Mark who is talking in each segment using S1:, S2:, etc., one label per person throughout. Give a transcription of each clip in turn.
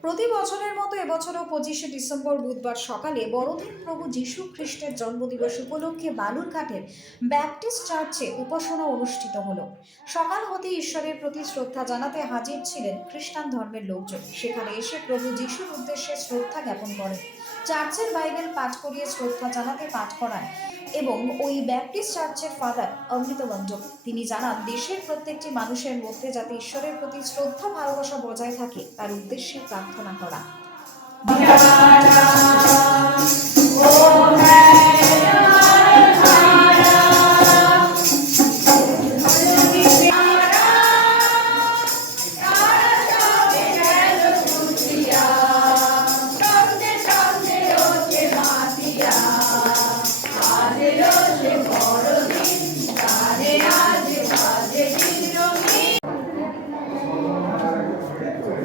S1: প্রতি বছরের মতো এবছরও পঁচিশে ডিসেম্বর বুধবার সকালে বড়দিন প্রভু যীশু খ্রিস্টের জন্মদিবস উপলক্ষে বালুরঘাটের ব্যাপটিস্ট চার্চে উপাসনা অনুষ্ঠিত হল। সকাল হতে ঈশ্বরের প্রতি শ্রদ্ধা জানাতে হাজির ছিলেন খ্রিস্টান ধর্মের লোকজন। সেখানে এসে প্রভু যীশুর উদ্দেশ্যে শ্রদ্ধা জ্ঞাপন করেন। চার্চের বাইবেল পাঠ করিয়ে শ্রদ্ধা জানাতে পাঠ করান এবং ওই ব্যাপটিস্ট চার্চের ফাদার অমৃত মণ্ডল তিনি জানান, দেশের প্রত্যেকটি মানুষের মধ্যে যাতে ঈশ্বরের প্রতি শ্রদ্ধা, ভালোবাসা বজায় থাকে, তার উদ্দেশ্যে প্রার্থনা করা।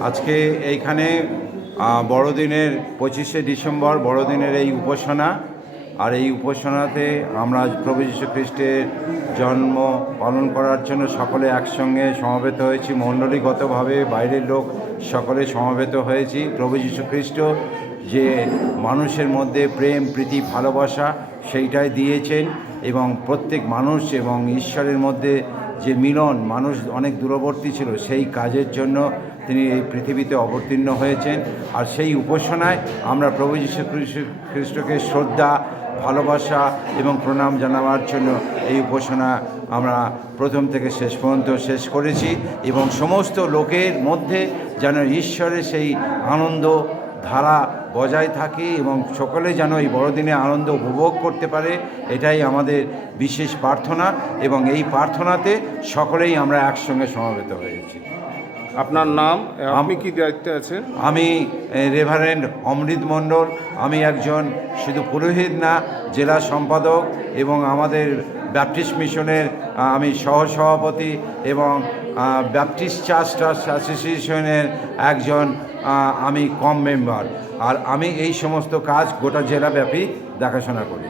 S2: আজকে এইখানে বড়দিনের পঁচিশে ডিসেম্বর বড়দিনের এই উপাসনা। আর এই উপাসনাতে আমরা প্রভু যীশু খ্রিস্টের জন্ম পালন করার জন্য সকলে একসঙ্গে সমবেত হয়েছি। মণ্ডলীগতভাবে বাইরের লোক সকলে সমবেত হয়েছি। প্রভু যীশু খ্রিস্ট যে মানুষের মধ্যে প্রেম, প্রীতি, ভালোবাসা সেইটাই দিয়েছেন এবং প্রত্যেক মানুষ এবং ঈশ্বরের মধ্যে যে মিলন, মানুষ অনেক দূরবর্তী ছিল সেই কাজের জন্য তিনি এই পৃথিবীতে অবতীর্ণ হয়েছেন। আর সেই উপাসনায় আমরা প্রভু যীশু খ্রিস্ট- খ্রিস্টকে শ্রদ্ধা, ভালোবাসা এবং প্রণাম জানাবার জন্য এই উপাসনা আমরা প্রথম থেকে শেষ পর্যন্ত শেষ করেছি এবং সমস্ত লোকের মধ্যে যেন ঈশ্বরের সেই আনন্দ ধারা বজায় থাকে এবং সকলে যেন এই বড়দিনে আনন্দ উপভোগ করতে পারে, এটাই আমাদের বিশেষ প্রার্থনা এবং এই প্রার্থনাতে সকলেই আমরা একসঙ্গে সমবেত হয়েছি।
S3: আপনার নাম আপনি কি দায়িত্বে আছেন?
S2: আমি রেভারেন্ড অমৃত মণ্ডল। আমি একজন শুধু পুরোহিত না জেলা সম্পাদক এবং আমাদের ব্যাপটিস্ট মিশনের আমি সহসভাপতি এবং ব্যাপটিস্ট চার্চ ট্রাস্ট অ্যাসোসিয়েশনের একজন আমি কম মেম্বার। আর আমি এই সমস্ত কাজ গোটা জেলাব্যাপী দেখাশোনা করি।